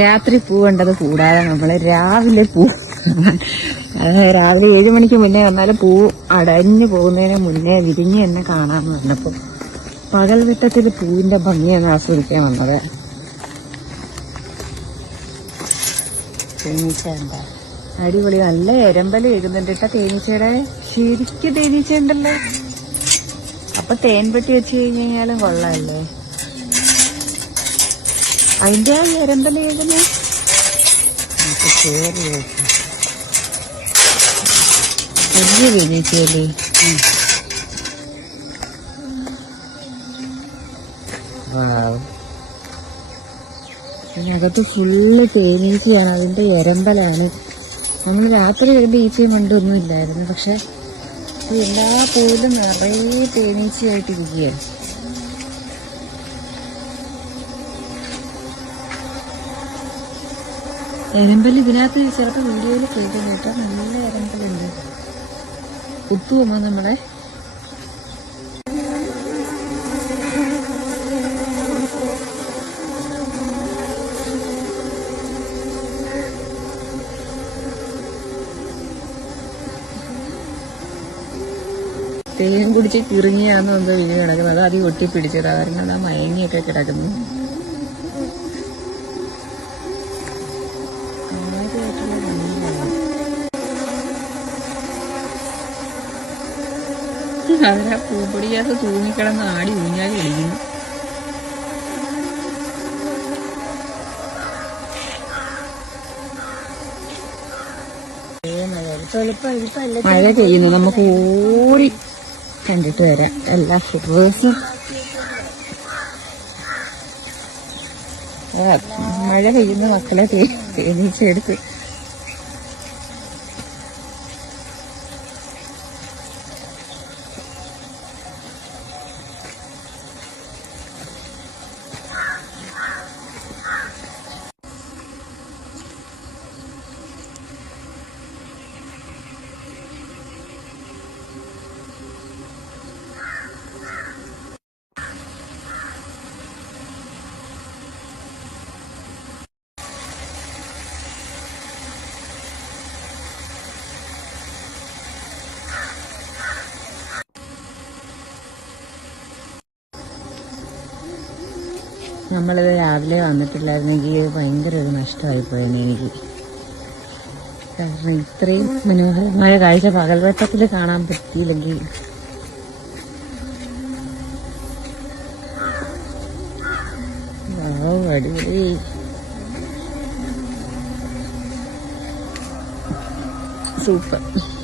രാത്രി പൂ കണ്ടത് കൂടാതെ നമ്മൾ രാവിലെ പൂ രാവിലെ ഏഴു മണിക്ക് മുന്നേ വന്നാലും പൂ അടഞ്ഞു പോകുന്നതിന് മുന്നേ വിരിഞ്ഞ് തന്നെ കാണാമെന്ന് പകൽ വെട്ടത്തിൽ പൂവിന്റെ ഭംഗിയാണ് ആസ്വദിക്കാൻ വന്നത്. അടിപൊളി. നല്ല എരമ്പൽ എഴുതുന്നുണ്ട് കേട്ടോ തേനീച്ചയുടെ. ശരിക്കും തേനീച്ച ഉണ്ടല്ലോ. അപ്പൊ തേൻ പെട്ടി വെച്ച് കഴിഞ്ഞ് കഴിഞ്ഞാലും കൊള്ളാമല്ലേ അതിന്റെ ആ എരമ്പൽ വലിയ. ഇതിനകത്ത് ഫുള്ള് തേനീച്ചയാണ്. അതിന്റെ എരമ്പലാണ് നമ്മൾ രാത്രി വരുമ്പോ ഈച്ചയും മണ്ടൊന്നും ഇല്ലായിരുന്നു. പക്ഷെ എല്ലാ പൂവിലും നിറയെ തേനീച്ചയായിട്ടിരിക്കുകയാണ്. എരമ്പൽ ഇതിനകത്ത് ചിലപ്പോൾ വീഡിയോയിൽ കേൾക്കുന്നു കേട്ടോ. നല്ല എരമ്പലുണ്ട് കുത്തുവമ്മ നമ്മളെ? തേൻ കുടിച്ച് കിറിങ്ങിയാന്ന് എന്തോ വീട് കിടക്കുന്നത്. അത് അതി ഒട്ടിപ്പിടിച്ചത്. കാരണം ആ മയങ്ങിയൊക്കെ കിടക്കുന്നു. അതിനാ പൂപ്പൊടിക്കകത്ത് തൂങ്ങിക്കിടന്ന് ആടി ഊഞ്ഞാലി കളിക്കുന്നു. മഴ പെയ്യുന്നു. നമുക്ക് ഓടി കണ്ടിട്ട് വരാം. എല്ലാ ഫ്ലവേഴ്സും മഴ പെയ്യുന്ന മക്കളെ തേ- നമ്മളിത് രാവിലെ വന്നിട്ടില്ലായിരുന്നെങ്കിൽ ഭയങ്കര ഒരു നഷ്ടമായി പോയെന്നെ കാരണം ഇത്രയും മനോഹരമായ കാഴ്ച പകൽവട്ടത്തിൽ കാണാൻ പറ്റിയില്ലെങ്കിൽ. അടിപൊളി. സൂപ്പർ.